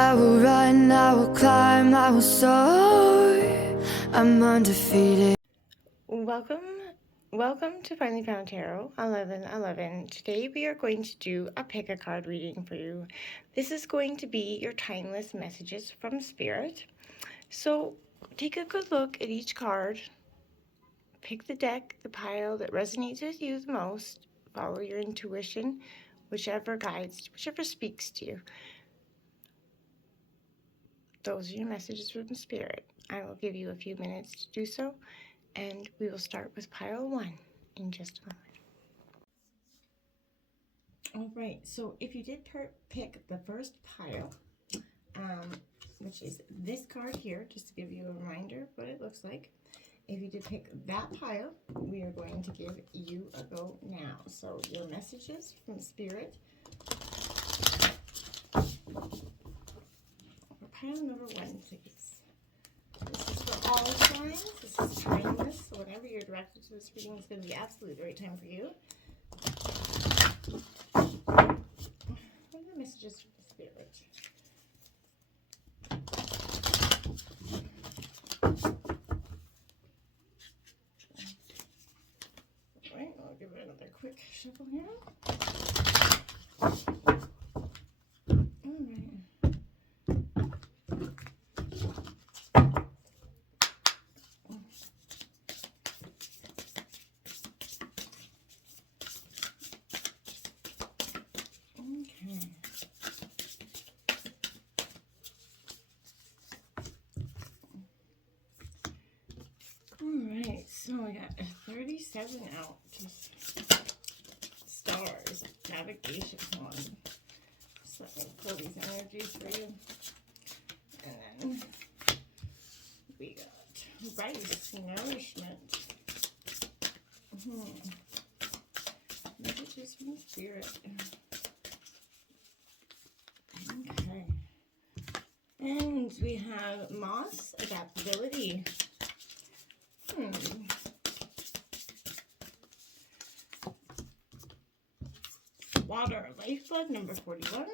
I will run, I will climb, I will soar. I'm undefeated. Welcome to Finally Found Tarot 1111. Today we are going to do a pick a card reading for you. This is going to be your timeless messages from Spirit. So take a good look at each card. Pick the deck, the pile that resonates with you the most. Follow your intuition, whichever guides, whichever speaks to you. Those are your messages from Spirit. I will give you a few minutes to do so, and we will start with pile 1 in just a moment. All right, so if you did pick the first pile, which is this card here, just to give you a reminder of what it looks like. If you did pick that pile, we are going to give you a go now. So your messages from Spirit for pile number 1, please. This is for all signs. This is timeless, so whenever you're directed to this reading, it's going to be absolutely the right time for you. What are the messages from Spirit? Alright, I'll give it another quick shuffle here. Alright, so we got a 37 out. Stars, navigation one. So let me pull these energies for you. And then we got rice, nourishment. Messages from Spirit. Okay. And we have moss, adaptability. Water, lifeblood, number 41.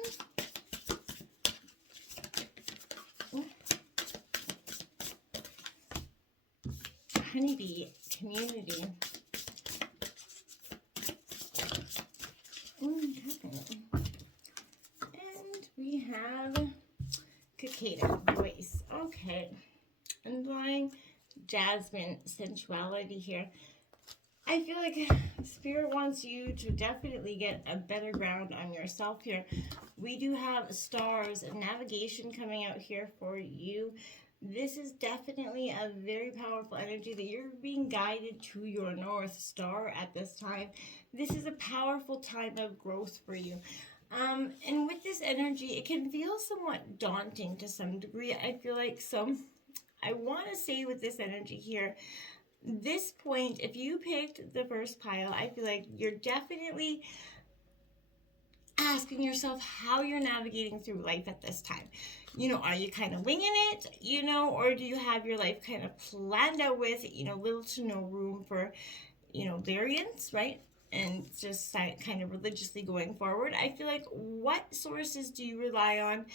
Honeybee, community. And we have cicada, voice. Okay. Underlying jasmine, sensuality here. I feel like Spirit wants you to definitely get a better ground on yourself here. We do have stars and navigation coming out here for you. This is definitely a very powerful energy that you're being guided to your North Star at this time. This is a powerful time of growth for you. And with this energy, it can feel somewhat daunting to some degree, I feel like. So I want to say with this energy here, this point, if you picked the first pile, I feel like you're definitely asking yourself how you're navigating through life at this time. You know, are you kind of winging it, you know, or do you have your life kind of planned out with, you know, little to no room for, you know, variance, right? And just kind of religiously going forward. I feel like what sources do you rely on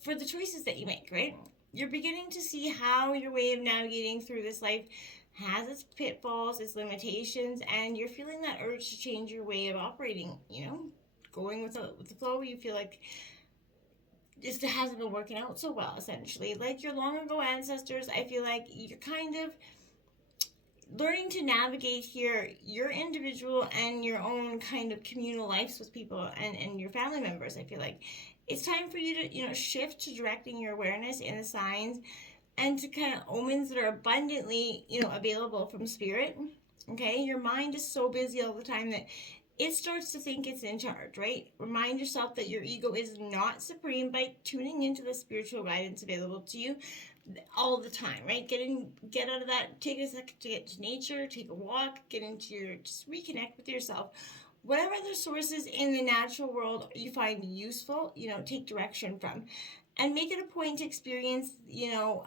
for the choices that you make, right? You're beginning to see how your way of navigating through this life has its pitfalls, its limitations, and you're feeling that urge to change your way of operating, you know, going with the flow. You feel like just hasn't been working out so well, essentially. Like your long ago ancestors, I feel like you're kind of learning to navigate here your individual and your own kind of communal lives with people and your family members. I feel like it's time for you to, you know, shift to directing your awareness in the signs and to kind of omens that are abundantly, you know, available from Spirit. Okay, your mind is so busy all the time that it starts to think it's in charge, right? Remind yourself that your ego is not supreme by tuning into the spiritual guidance available to you all the time, right? Get out of that, take a second to get to nature, take a walk, just reconnect with yourself. Whatever other sources in the natural world you find useful, you know, take direction from. And make it a point to experience, you know,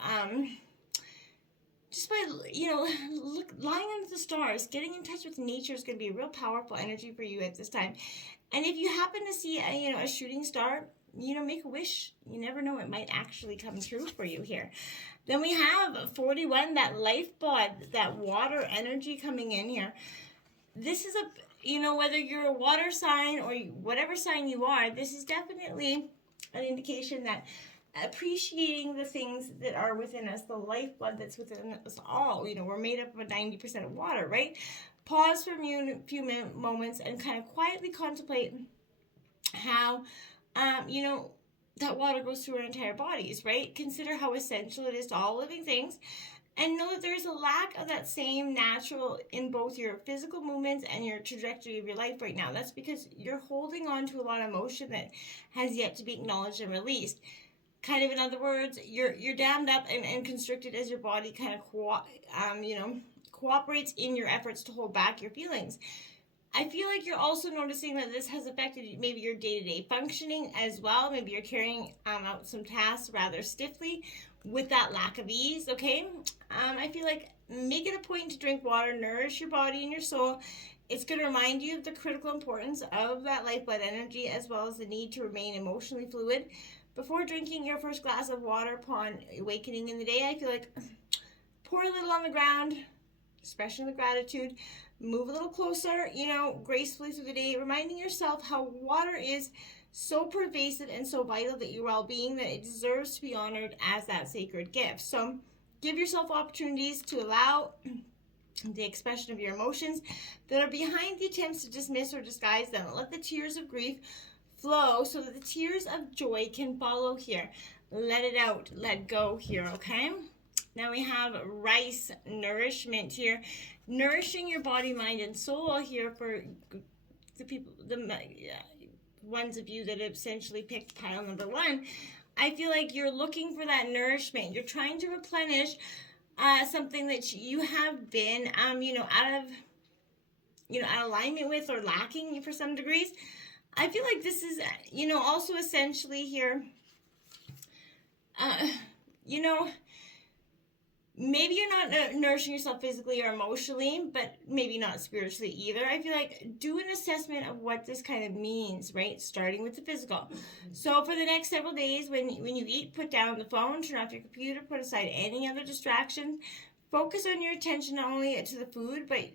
just by, you know, lying under the stars, getting in touch with nature is going to be a real powerful energy for you at this time. And if you happen to see a shooting star, make a wish. You never know, it might actually come true for you here. Then we have 41, that lifeblood, that water energy coming in here. This is whether you're a water sign or whatever sign you are, this is definitely an indication that appreciating the things that are within us, the lifeblood that's within us all. We're made up of 90% of water, right? Pause for a few moments and kind of quietly contemplate how, that water goes through our entire bodies, right? Consider how essential it is to all living things. And know that there's a lack of that same natural in both your physical movements and your trajectory of your life right now. That's because you're holding on to a lot of emotion that has yet to be acknowledged and released. Kind of, in other words, you're dammed up and constricted as your body kind of cooperates in your efforts to hold back your feelings. I feel like you're also noticing that this has affected maybe your day-to-day functioning as well. Maybe you're carrying out some tasks rather stiffly with that lack of ease, okay? I feel like make it a point to drink water, nourish your body and your soul. It's going to remind you of the critical importance of that lifeblood energy, as well as the need to remain emotionally fluid. Before drinking your first glass of water upon awakening in the day, I feel like pour a little on the ground, expression of gratitude, move a little closer, gracefully through the day, reminding yourself how water is so pervasive and so vital to your well-being that it deserves to be honored as that sacred gift. So give yourself opportunities to allow the expression of your emotions that are behind the attempts to dismiss or disguise them. Let the tears of grief flow so that the tears of joy can follow here. Let it out, let go here, okay? Now we have rice nourishment here, nourishing your body, mind, and soul here for the people, ones of you that have essentially picked pile number 1. I feel like you're looking for that nourishment. You're trying to replenish something that you have been, out of alignment with or lacking for some degrees. I feel like this is, also essentially here, maybe you're not nourishing yourself physically or emotionally, but maybe not spiritually either. I feel like do an assessment of what this kind of means, right? Starting with the physical. So for the next several days, when you eat, put down the phone, turn off your computer, put aside any other distractions. Focus on your attention not only to the food, but,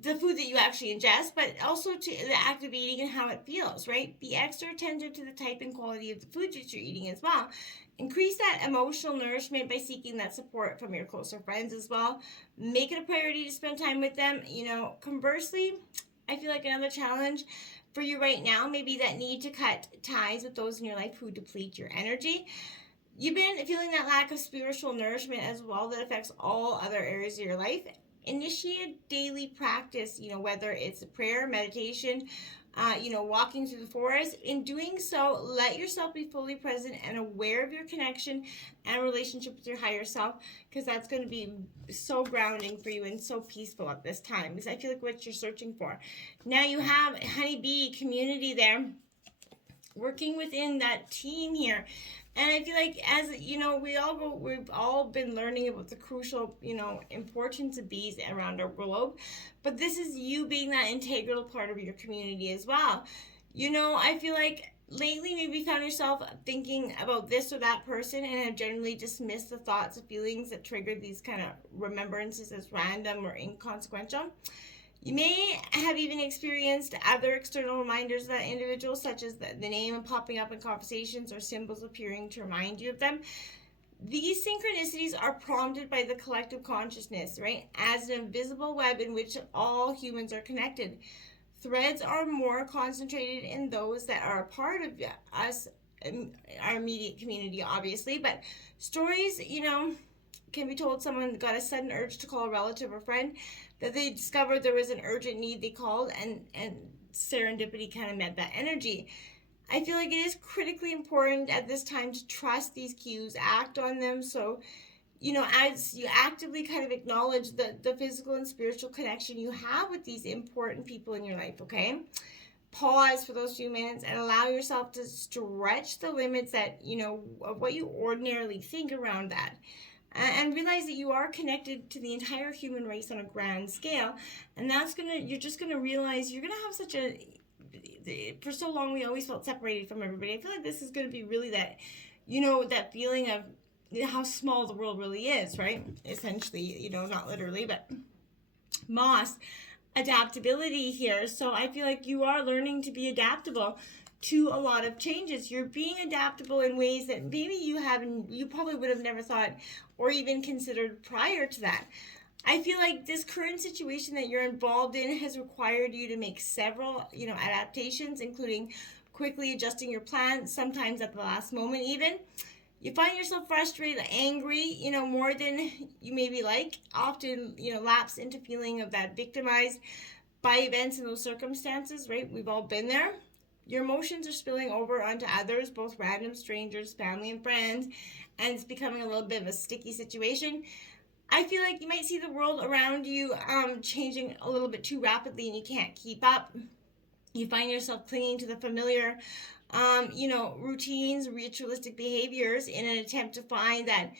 the food that you actually ingest, but also to the act of eating and how it feels, right? Be extra attentive to the type and quality of the food that you're eating as well. Increase that emotional nourishment by seeking that support from your closer friends as well. Make it a priority to spend time with them. Conversely, I feel like another challenge for you right now may be that need to cut ties with those in your life who deplete your energy. You've been feeling that lack of spiritual nourishment as well that affects all other areas of your life. Initiate daily practice, whether it's a prayer, meditation, walking through the forest. In doing so, let yourself be fully present and aware of your connection and relationship with your higher self, because that's going to be so grounding for you and so peaceful at this time, because I feel like what you're searching for. Now you have honeybee community there, working within that team here. And I feel like, as we've all been learning about the crucial, importance of bees around our globe. But this is you being that integral part of your community as well. I feel like lately maybe you found yourself thinking about this or that person and have generally dismissed the thoughts and feelings that triggered these kind of remembrances as random or inconsequential. You may have even experienced other external reminders of that individual, such as the name popping up in conversations or symbols appearing to remind you of them. These synchronicities are prompted by the collective consciousness, right? As an invisible web in which all humans are connected. Threads are more concentrated in those that are a part of us, our immediate community, obviously. But stories, can be told someone got a sudden urge to call a relative or friend, that they discovered there was an urgent need, they called, and serendipity kind of met that energy. I feel like it is critically important at this time to trust these cues, act on them. So, as you actively kind of acknowledge the physical and spiritual connection you have with these important people in your life, okay? Pause for those few minutes and allow yourself to stretch the limits that, of what you ordinarily think around that. And realize that you are connected to the entire human race on a grand scale. And you're just going to realize you're going to have such a for so long we always felt separated from everybody. I feel like this is going to be really that, that feeling of how small the world really is, right? Essentially, not literally, but Moss, adaptability here. So I feel like you are learning to be adaptable to a lot of changes. You're being adaptable in ways that maybe you probably would have never thought or even considered prior to that. I feel like this current situation that you're involved in has required you to make several, adaptations, including quickly adjusting your plan, sometimes at the last moment even. You find yourself frustrated, angry, more than you maybe like, often, lapse into feeling of that victimized by events and those circumstances, right? We've all been there. Your emotions are spilling over onto others, both random strangers, family and friends, and it's becoming a little bit of a sticky situation. I feel like you might see the world around you changing a little bit too rapidly and you can't keep up. You find yourself clinging to the familiar, routines, ritualistic behaviors in an attempt to find that,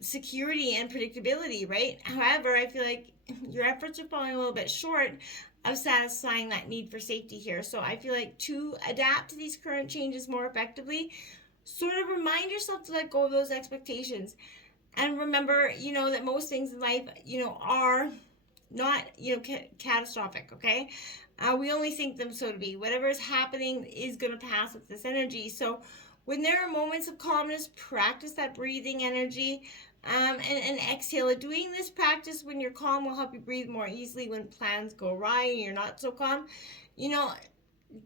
security and predictability, right? However, I feel like your efforts are falling a little bit short of satisfying that need for safety here. So I feel like to adapt to these current changes more effectively, sort of remind yourself to let go of those expectations. And remember, that most things in life, are not, catastrophic, okay? We only think them so to be. Whatever is happening is going to pass with this energy. So when there are moments of calmness, practice that breathing energy and exhale. Doing this practice when you're calm will help you breathe more easily when plans go awry and you're not so calm.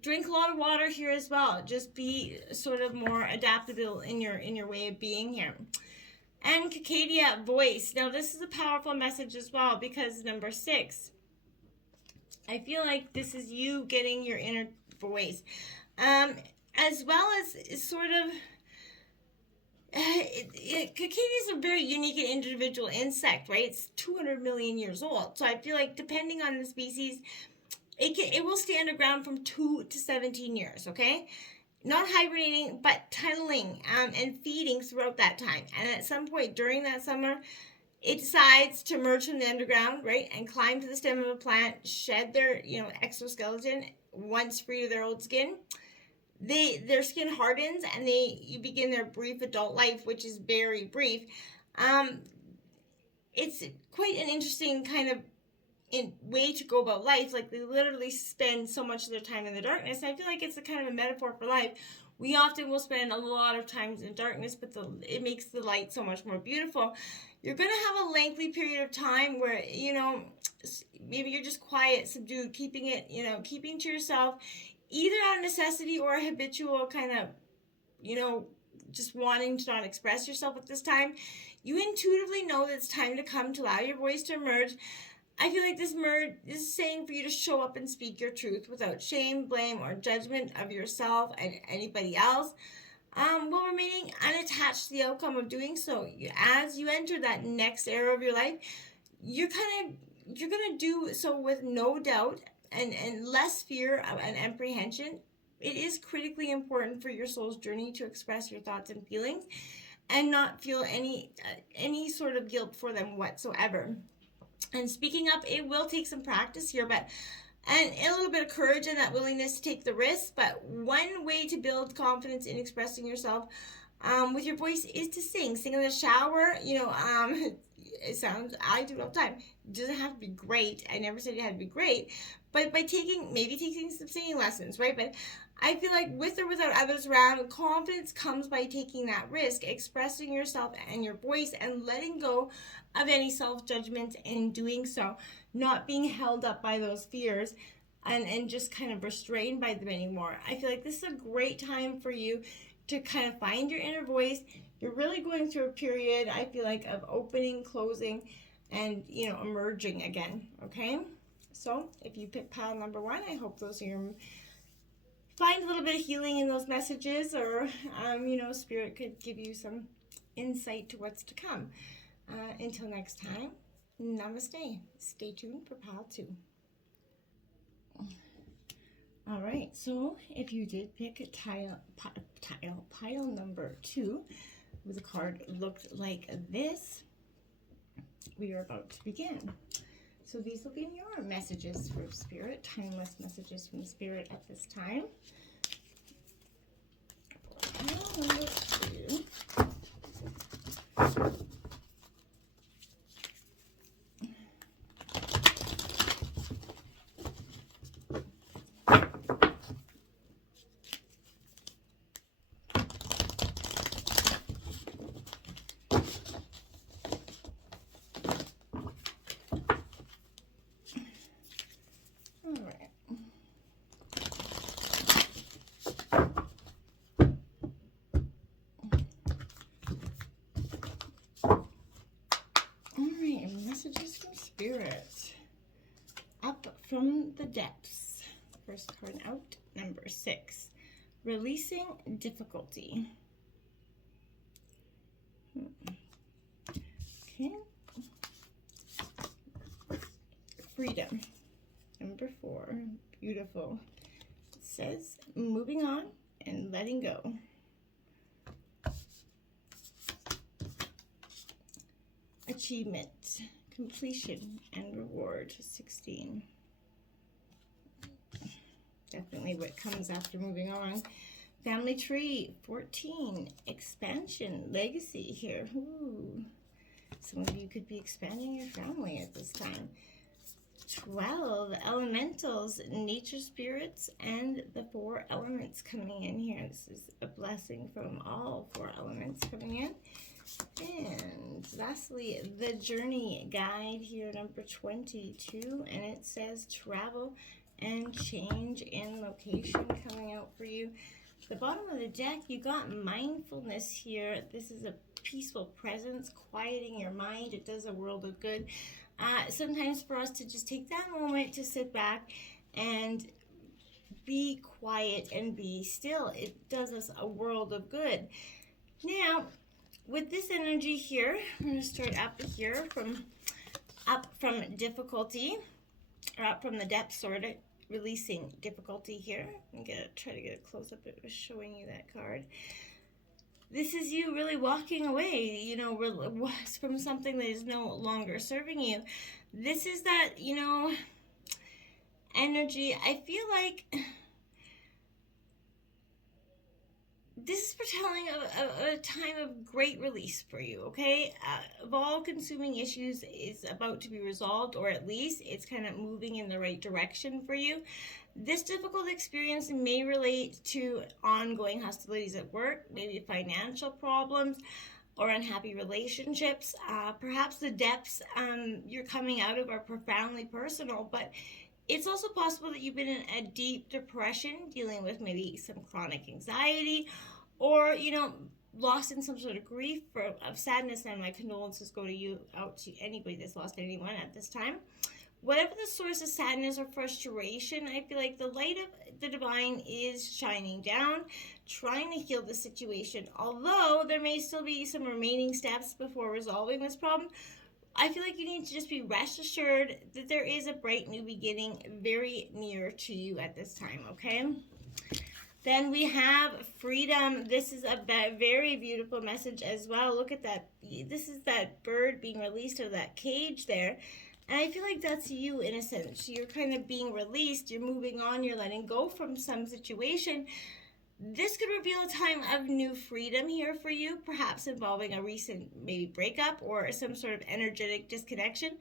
Drink a lot of water here as well. Just be sort of more adaptable in your way of being here. And Cacadia, voice. Now this is a powerful message as well because number 6, I feel like this is you getting your inner voice. As well as sort of, Cacadia is a very unique and individual insect, right? It's 200 million years old. So I feel like depending on the species, it will stay underground from 2 to 17 years, okay? Not hibernating, but tunneling and feeding throughout that time. And at some point during that summer, it decides to emerge from the underground, right, and climb to the stem of a plant, shed their, exoskeleton once free of their old skin. Their skin hardens and you begin their brief adult life, which is very brief. It's quite an interesting kind of way to go about life. Like they literally spend so much of their time in the darkness. I feel like it's a kind of a metaphor for life. We often will spend a lot of times in darkness, but it makes the light so much more beautiful. You're going to have a lengthy period of time where, maybe you're just quiet, subdued, keeping to yourself, either out of necessity or a habitual kind of, just wanting to not express yourself at this time. You intuitively know that it's time to come to allow your voice to emerge. I feel like this merge is saying for you to show up and speak your truth without shame, blame, or judgment of yourself and anybody else, while remaining unattached to the outcome of doing so. As you enter that next era of your life, you're gonna do so with no doubt and less fear and apprehension. It is critically important for your soul's journey to express your thoughts and feelings and not feel any sort of guilt for them whatsoever. And speaking up, it will take some practice here, and a little bit of courage and that willingness to take the risk. But one way to build confidence in expressing yourself with your voice is to sing. Sing in the shower, it sounds, I do it all the time. It doesn't have to be great. I never said it had to be great. But by taking some singing lessons, right? But I feel like with or without others around, confidence comes by taking that risk, expressing yourself and your voice, and letting go of any self-judgment in doing so, not being held up by those fears and just kind of restrained by them anymore. I feel like this is a great time for you to kind of find your inner voice. You're really going through a period, I feel like, of opening, closing, and, emerging again, okay? So if you pick pile number 1, I hope those are find a little bit of healing in those messages, or, Spirit could give you some insight to what's to come. Until next time, namaste. Stay tuned for pile 2. All right, so if you did pick a pile number 2, the card looked like this. We are about to begin. So these will be your messages from Spirit, timeless messages from Spirit at this time. Number 2. Messages from Spirit. Up from the depths. First card out, number 6. Releasing difficulty. Okay. Freedom. Number 4. Beautiful. It says moving on and letting go. Achievement. Completion and reward, 16. Definitely what comes after moving on. Family tree, 14. Expansion, legacy here. Ooh. Some of you could be expanding your family at this time. 12. Elementals, nature spirits, and the 4 elements coming in here. This is a blessing from all 4 elements coming in. And lastly, the journey guide here, number 22, and it says travel and change in location coming out for you. The bottom of the deck, you got mindfulness here. This is a peaceful presence, quieting your mind. It does a world of good. Sometimes for us to just take that moment to sit back and be quiet and be still, it does us a world of good. Now, with this energy here, I'm going to start up here up from difficulty, or up from the depths, sort of releasing difficulty here. I'm going to try to get a close up. It was showing you that card. This is you really walking away, you know, from something that is no longer serving you. This is that, you know, energy. I feel like this is foretelling a time of great release for you, okay? Of all consuming issues is about to be resolved, or at least it's kind of moving in the right direction for you. This difficult experience may relate to ongoing hostilities at work, maybe financial problems, or unhappy relationships. Perhaps the depths you're coming out of are profoundly personal, but it's also possible that you've been in a deep depression, dealing with maybe some chronic anxiety, or, you know, lost in some sort of grief of sadness. And my condolences go to you, out to anybody that's lost anyone at this time. Whatever the source of sadness or frustration, I feel like the light of the divine is shining down, trying to heal the situation. Although there may still be some remaining steps before resolving this problem, I feel like you need to just be rest assured that there is a bright new beginning very near to you at this time, okay? Then we have freedom. This is a very beautiful message as well. Look at that. This is that bird being released out of that cage there. And I feel like that's you in a sense. You're kind of being released. You're moving on. You're letting go from some situation. This could reveal a time of new freedom here for you, perhaps involving a recent maybe breakup or some sort of energetic disconnection.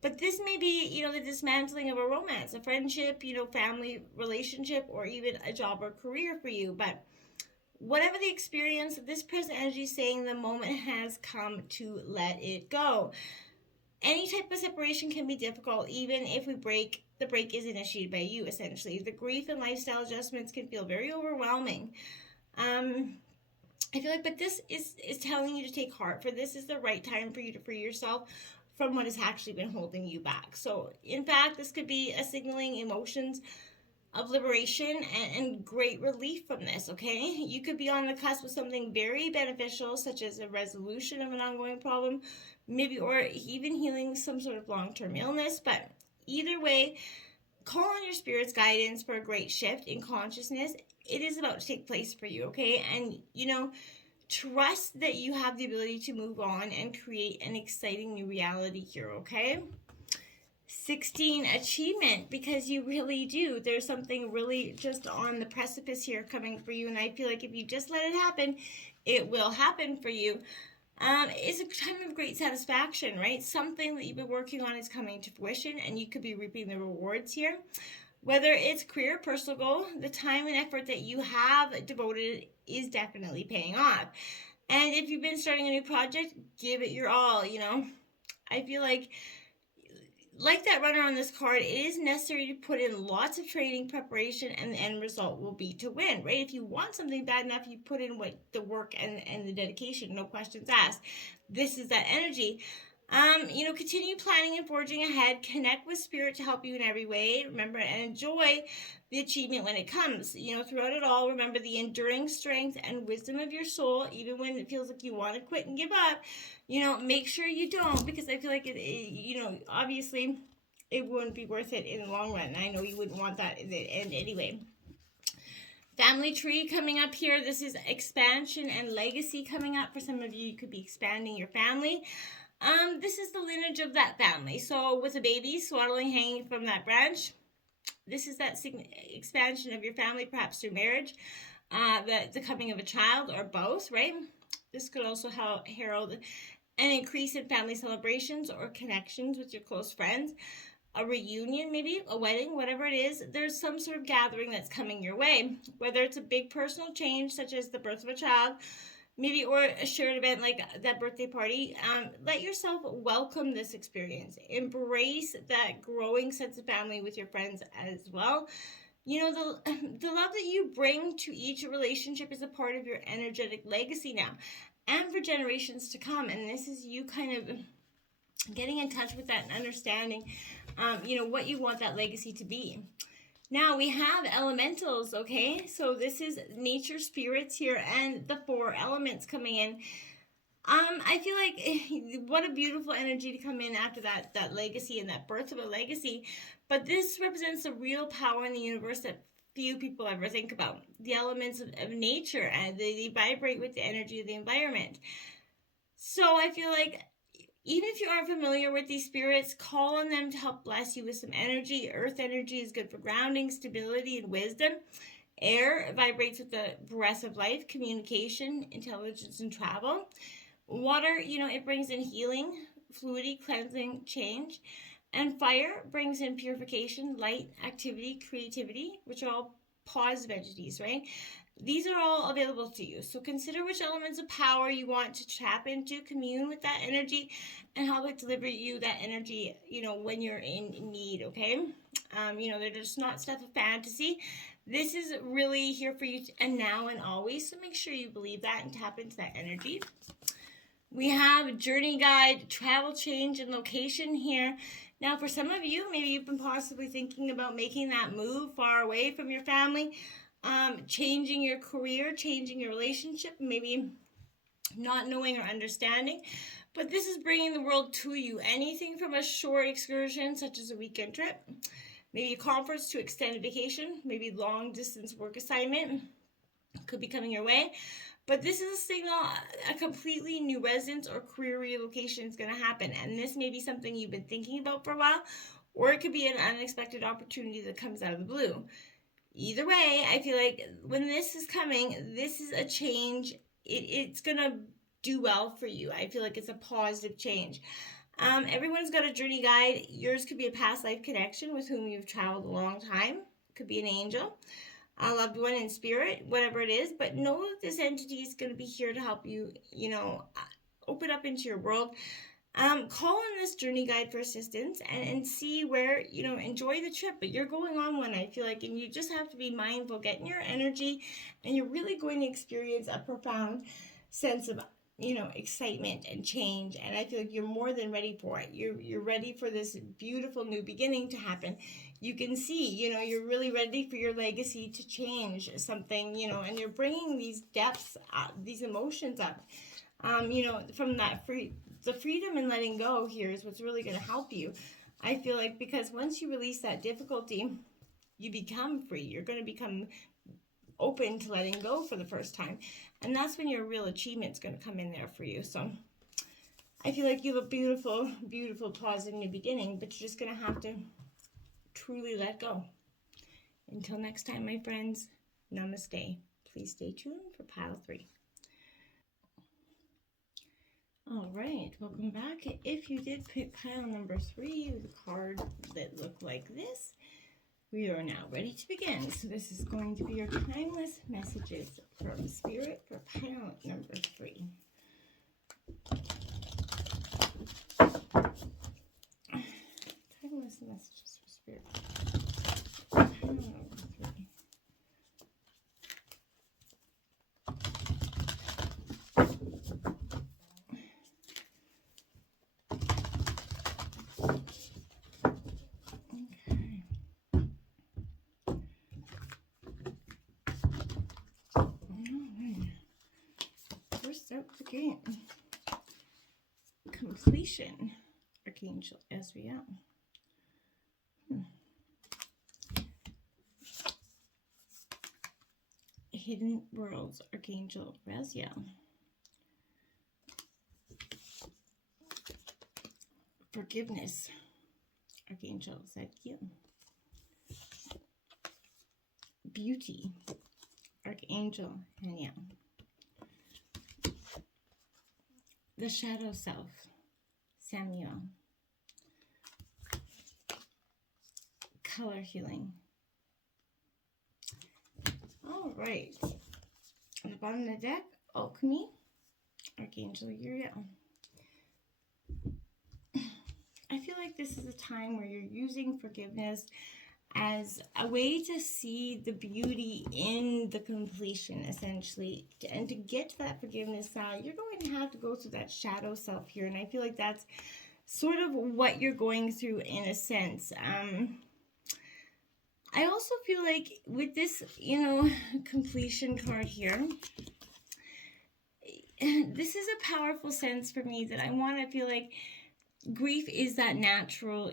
But this may be, you know, the dismantling of a romance, a friendship, you know, family relationship, or even a job or career for you. But whatever the experience, this present energy is saying the moment has come to let it go. Any type of separation can be difficult, even if the break is initiated by you, essentially. The grief and lifestyle adjustments can feel very overwhelming. I feel like, but this is telling you to take heart, for this is the right time for you to free yourself from what has actually been holding you back. So, in fact, this could be a signaling emotions of liberation and great relief from this, okay? You could be on the cusp of something very beneficial, such as a resolution of an ongoing problem, maybe, or even healing some sort of long-term illness. But either way, call on your spirit's guidance for a great shift in consciousness. It is about to take place for you, okay? And, you know, trust that you have the ability to move on and create an exciting new reality here, okay? 16, achievement, because you really do. There's something really just on the precipice here coming for you, and I feel like if you just let it happen, it will happen for you. It's a time of great satisfaction, right? Something that you've been working on is coming to fruition, and you could be reaping the rewards here. Whether it's career, personal goal, the time and effort that you have devoted is definitely paying off. And if you've been starting a new project, give it your all, I feel like that runner on this card, it is necessary to put in lots of training, preparation, and the end result will be to win, right? If you want something bad enough, you put in the work and the dedication, no questions asked. This is that energy. Continue planning and forging ahead. Connect with spirit to help you in every way. Remember and enjoy the achievement when it comes. Throughout it all, remember the enduring strength and wisdom of your soul, even when it feels like you want to quit and give up. Make sure you don't, because I feel like obviously it wouldn't be worth it in the long run. I know you wouldn't want that in the end anyway. Family tree coming up here. This is expansion and legacy coming up. For some of you, you could be expanding your family. This is the lineage of that family. So with a baby swaddling hanging from that branch, this is that expansion of your family, perhaps through marriage, the coming of a child, or both, right? This could also herald an increase in family celebrations or connections with your close friends, a reunion, maybe a wedding, whatever it is. There's some sort of gathering that's coming your way, whether it's a big personal change such as the birth of a child, maybe, or a shared event like that birthday party. Let yourself welcome this experience. Embrace that growing sense of family with your friends as well. The love that you bring to each relationship is a part of your energetic legacy now and for generations to come. And this is you kind of getting in touch with that and understanding, what you want that legacy to be. Now we have elementals, okay? So this is nature spirits here and the 4 elements coming in. I feel like what a beautiful energy to come in after that legacy and that birth of a legacy. But this represents the real power in the universe that few people ever think about. The elements of nature, and they vibrate with the energy of the environment. So I feel like even if you aren't familiar with these spirits, call on them to help bless you with some energy. Earth energy is good for grounding, stability, and wisdom. Air vibrates with the breath of life, communication, intelligence, and travel. Water, it brings in healing, fluidity, cleansing, change. And fire brings in purification, light, activity, creativity, which are all positive entities, right? These are all available to you. So consider which elements of power you want to tap into, commune with that energy, and help it deliver you that energy, when you're in need, okay? They're just not stuff of fantasy. This is really here for you and now and always. So make sure you believe that and tap into that energy. We have journey guide, travel change, and location here. Now, for some of you, maybe you've been possibly thinking about making that move far away from your family, changing your career, changing your relationship, maybe not knowing or understanding. But this is bringing the world to you. Anything from a short excursion, such as a weekend trip, maybe a conference to extended vacation, maybe long distance work assignment could be coming your way. But this is a signal a completely new residence or career relocation is going to happen. And this may be something you've been thinking about for a while, or it could be an unexpected opportunity that comes out of the blue. Either way, I feel like when this is coming, this is a change. It's going to do well for you. I feel like it's a positive change. Everyone's got a journey guide. Yours could be a past life connection with whom you've traveled a long time. Could be an angel, a loved one in spirit, whatever it is. But know that this entity is going to be here to help you, open up into your world. Call on this journey guide for assistance and see where, enjoy the trip. But you're going on one, I feel like, and you just have to be mindful, get in your energy, and you're really going to experience a profound sense of, excitement and change. And I feel like you're more than ready for it. You're ready for this beautiful new beginning to happen. You can see, you're really ready for your legacy to change something, and you're bringing these depths, these emotions up, from that the freedom and letting go here is what's really going to help you. I feel like because once you release that difficulty, you become free. You're going to become open to letting go for the first time. And that's when your real achievement's going to come in there for you. So I feel like you have a beautiful, beautiful, positive new beginning, but you're just going to have to truly let go. Until next time, my friends, namaste. Please stay tuned for pile 3. All right, welcome back. If you did pick pile number 3 with a card that looked like this, we are now ready to begin. So this is going to be your timeless messages from Spirit for pile number 3. Timeless messages for Spirit. Pile number 3. First out the gate. Completion. Archangel Ezreal. Hidden Worlds. Archangel Raziel. Forgiveness. Archangel Zadkiel. Beauty. Archangel Haniel. The Shadow Self. Samuel. Color Healing. All right. On the bottom of the deck, Alchemy. Archangel Uriel. I feel like this is a time where you're using forgiveness as a way to see the beauty in the completion, essentially. And to get to that forgiveness now, you're going to have to go through that shadow self here. And I feel like that's sort of what you're going through in a sense. I also feel like with this, completion card here, this is a powerful sense for me that I want to feel like grief is that natural,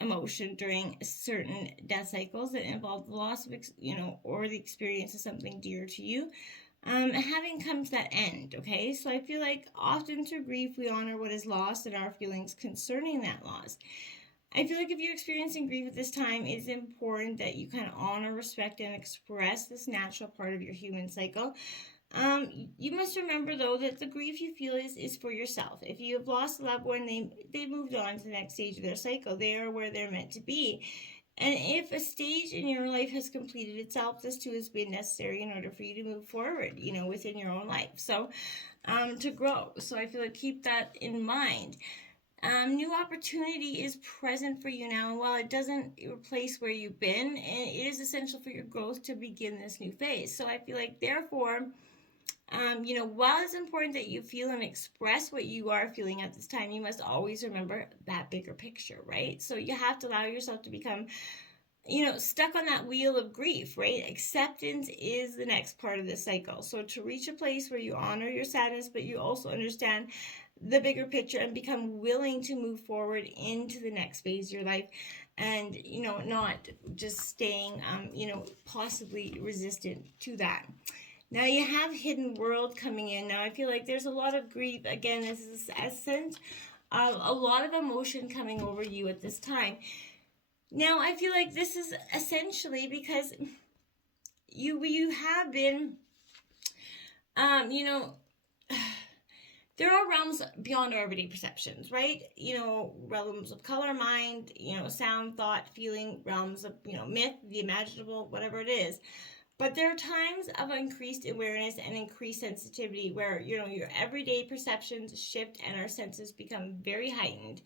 emotion during certain death cycles that involve the loss of, or the experience of something dear to you. Having come to that end, okay? So I feel like often through grief, we honor what is lost and our feelings concerning that loss. I feel like if you're experiencing grief at this time, it's important that you kind of honor, respect, and express this natural part of your human cycle. You must remember, though, that the grief you feel is for yourself. If you have lost a loved one, they moved on to the next stage of their cycle. They are where they're meant to be. And if a stage in your life has completed itself, this too has been necessary in order for you to move forward, within your own life. So, to grow. So I feel like keep that in mind. New opportunity is present for you now, and while it doesn't replace where you've been, it is essential for your growth to begin this new phase. So I feel like, therefore, while it's important that you feel and express what you are feeling at this time, you must always remember that bigger picture, right? So you have to allow yourself to become, stuck on that wheel of grief, right? Acceptance is the next part of this cycle. So to reach a place where you honor your sadness, but you also understand the bigger picture and become willing to move forward into the next phase of your life, and not just staying possibly resistant to that. Now you have Hidden World coming in. Now I feel like there's a lot of grief. Again, this is a sense of a lot of emotion coming over you at this time. Now I feel like this is essentially because you have been there are realms beyond our everyday perceptions, right? Realms of color, mind, sound, thought, feeling, realms of, myth, the imaginable, whatever it is. But there are times of increased awareness and increased sensitivity where, your everyday perceptions shift and our senses become very heightened.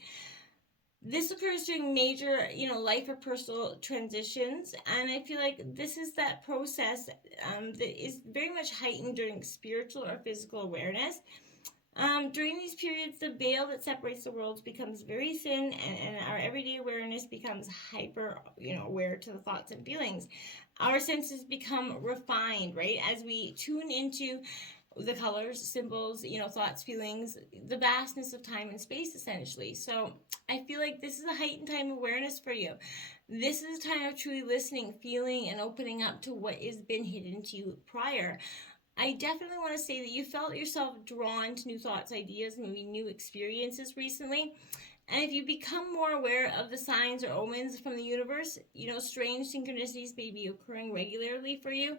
This occurs during major, life or personal transitions, and I feel like this is that process that is very much heightened during spiritual or physical awareness. During these periods, the veil that separates the worlds becomes very thin, and our everyday awareness becomes hyper, aware to the thoughts and feelings. Our senses become refined, right? As we tune into the colors, symbols, thoughts, feelings, the vastness of time and space, essentially. So I feel like this is a heightened time of awareness for you. This is a time of truly listening, feeling, and opening up to what has been hidden to you prior. I definitely want to say that you felt yourself drawn to new thoughts, ideas, maybe new experiences recently. And if you become more aware of the signs or omens from the universe, strange synchronicities may be occurring regularly for you.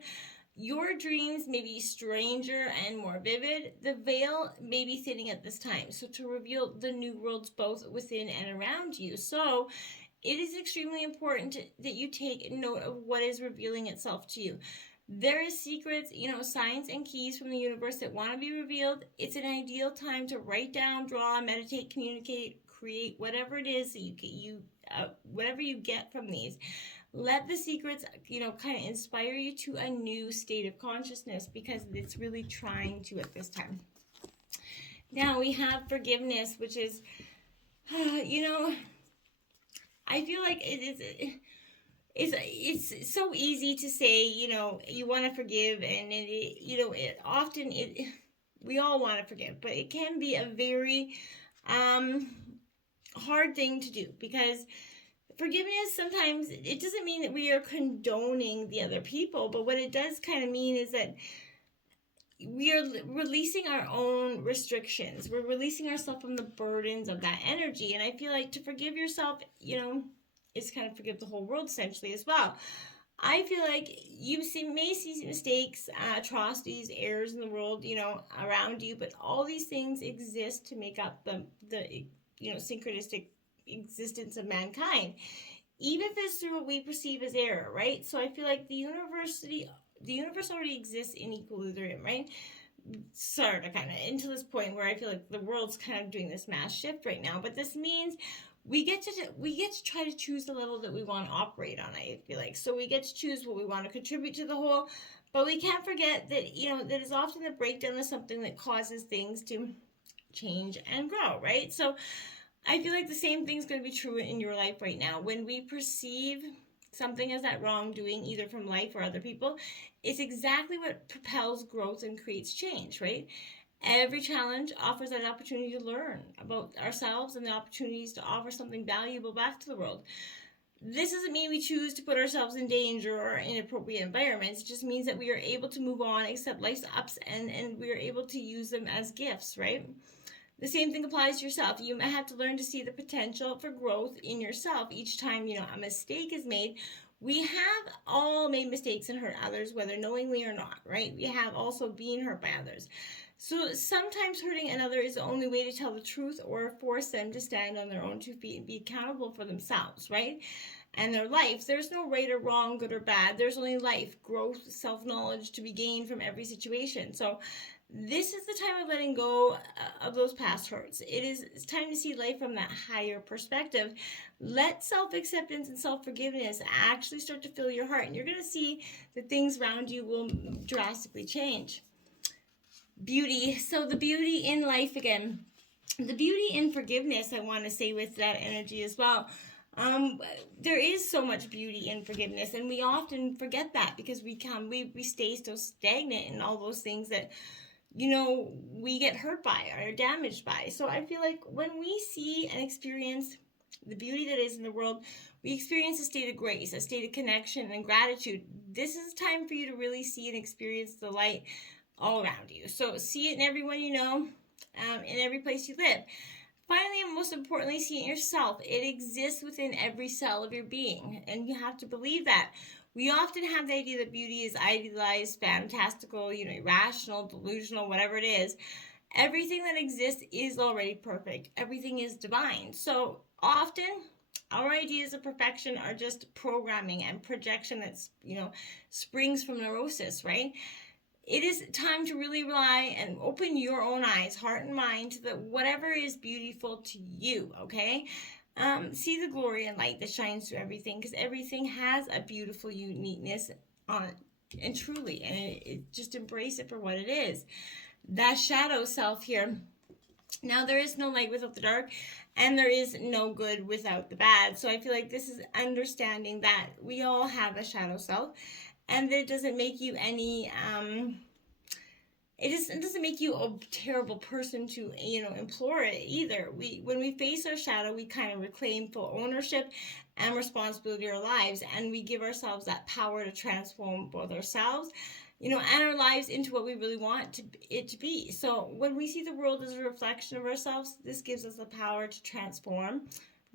Your dreams may be stranger and more vivid. The veil may be thinning at this time, so to reveal the new worlds both within and around you. So it is extremely important that you take note of what is revealing itself to you. There is secrets, signs and keys from the universe that want to be revealed. It's an ideal time to write down, draw, meditate, communicate, create, whatever it is that whatever you get from these. Let the secrets, kind of inspire you to a new state of consciousness, because it's really trying to at this time. Now we have forgiveness, which is, I feel like it's so easy to say, you want to forgive, and we all want to forgive, but it can be a very hard thing to do, because forgiveness, sometimes it doesn't mean that we are condoning the other people, but what it does kind of mean is that we are releasing our own restrictions. We're releasing ourselves from the burdens of that energy. And I feel like to forgive yourself, is kind of forgive the whole world essentially as well. I feel like you may see mistakes, atrocities, errors in the world, around you, but all these things exist to make up the synchronistic existence of mankind, even if it's through what we perceive as error, right? So I feel like the universe already exists in equilibrium, right? Sort of, kind of, into this point where I feel like the world's kind of doing this mass shift right now. But this means we get to try to choose the level that we want to operate on. I feel like so we get to choose what we want to contribute to the whole, but we can't forget that that is often the breakdown of something that causes things to change and grow, right? So I feel like the same thing's going to be true in your life right now. When we perceive something as that wrongdoing, either from life or other people, it's exactly what propels growth and creates change, right? Every challenge offers an opportunity to learn about ourselves and the opportunities to offer something valuable back to the world. This doesn't mean we choose to put ourselves in danger or inappropriate environments. It just means that we are able to move on, accept life's ups, and we are able to use them as gifts, right? The same thing applies to yourself. You might have to learn to see the potential for growth in yourself each time, a mistake is made. We have all made mistakes and hurt others, whether knowingly or not, right? We have also been hurt by others. So sometimes hurting another is the only way to tell the truth or force them to stand on their own 2 feet and be accountable for themselves, right? And their life. There's no right or wrong, good or bad. There's only life, growth, self-knowledge to be gained from every situation. So this is the time of letting go of those past hurts. It's time to see life from that higher perspective. Let self-acceptance and self-forgiveness actually start to fill your heart, and you're going to see that things around you will drastically change. Beauty. So the beauty in life again. The beauty in forgiveness, I want to say, with that energy as well. There is so much beauty in forgiveness, and we often forget that because we stay so stagnant in all those things that we get hurt by or damaged by. So I feel like when we see and experience the beauty that is in the world, we experience a state of grace, a state of connection and gratitude. This is time for you to really see and experience the light all around you. So see it in everyone you know, in every place you live. Finally, and most importantly, see it in yourself. It exists within every cell of your being, and you have to believe that. We often have the idea that beauty is idealized, fantastical, irrational, delusional, whatever it is. Everything that exists is already perfect. Everything is divine. So often, our ideas of perfection are just programming and projection that's, springs from neurosis, right? It is time to really rely and open your own eyes, heart and mind, to whatever is beautiful to you, okay? See the glory and light that shines through everything, because everything has a beautiful uniqueness on it, and truly, and it just embrace it for what it is. That shadow self here. Now, there is no light without the dark, and there is no good without the bad. So I feel like this is understanding that we all have a shadow self, and that it doesn't make you any it doesn't make you a terrible person to implore it either. When we face our shadow, we kind of reclaim full ownership and responsibility of our lives, and we give ourselves that power to transform both ourselves and our lives into what we really want it to be. So when we see the world as a reflection of ourselves, this gives us the power to transform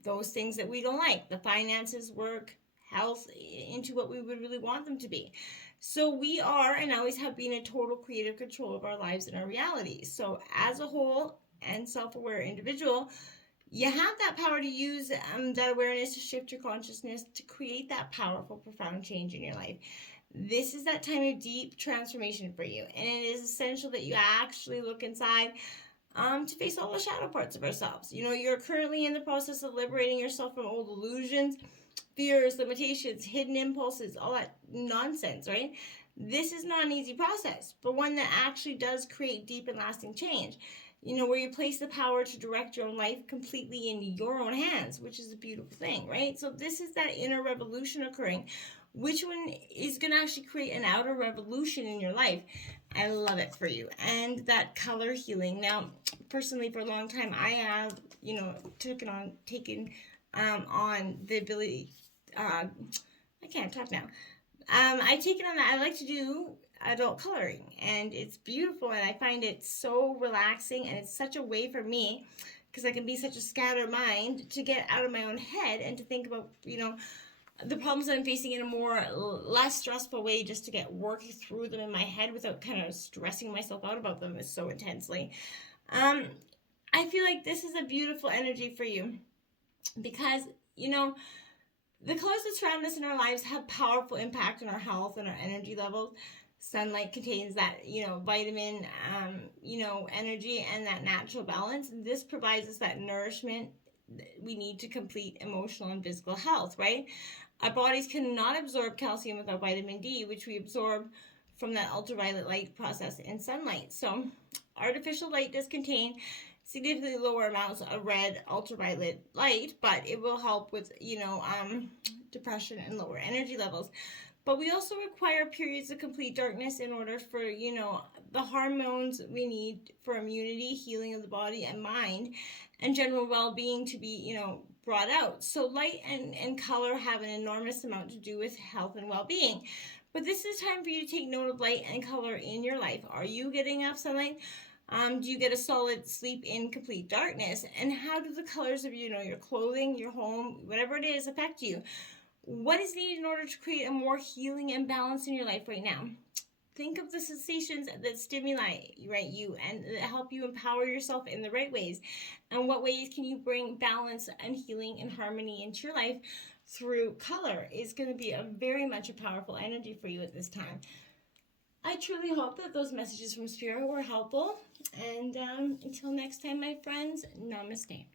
those things that we don't like, the finances, work, health, into what we would really want them to be. So we are and always have been in total creative control of our lives and our reality. So as a whole and self-aware individual, you have that power to use that awareness to shift your consciousness to create that powerful, profound change in your life. This is that time of deep transformation for you, and it is essential that you actually look inside to face all the shadow parts of ourselves. You're currently in the process of liberating yourself from old illusions, fears, limitations, hidden impulses, all that nonsense, right? This is not an easy process, but one that actually does create deep and lasting change. Where you place the power to direct your own life completely in your own hands, which is a beautiful thing, right? So this is that inner revolution occurring, which one is going to actually create an outer revolution in your life. I love it for you. And that color healing. Now, personally, for a long time, I have, taken on the ability, I can't talk now. I take it on that. I like to do adult coloring, and it's beautiful, and I find it so relaxing, and it's such a way for me, because I can be such a scattered mind, to get out of my own head and to think about, the problems that I'm facing in a less stressful way, just to get working through them in my head without kind of stressing myself out about them so intensely. I feel like this is a beautiful energy for you, because, the colors that surround us in our lives have powerful impact on our health and our energy levels. Sunlight contains that, vitamin, energy and that natural balance. And this provides us that nourishment that we need to complete emotional and physical health, right? Our bodies cannot absorb calcium without vitamin D, which we absorb from that ultraviolet light process in sunlight. So artificial light does contain significantly lower amounts of red ultraviolet light, but it will help with, depression and lower energy levels. But we also require periods of complete darkness in order for, the hormones we need for immunity, healing of the body and mind, and general well-being to be, brought out. So light and color have an enormous amount to do with health and well-being. But this is time for you to take note of light and color in your life. Are you getting enough sunlight? Do you get a solid sleep in complete darkness? And how do the colors of, your clothing, your home, whatever it is, affect you? What is needed in order to create a more healing and balance in your life right now? Think of the sensations that stimulate, right, you and that help you empower yourself in the right ways. And what ways can you bring balance and healing and harmony into your life through color is going to be very much a powerful energy for you at this time. I truly hope that those messages from Spirit were helpful. And until next time, my friends, namaste.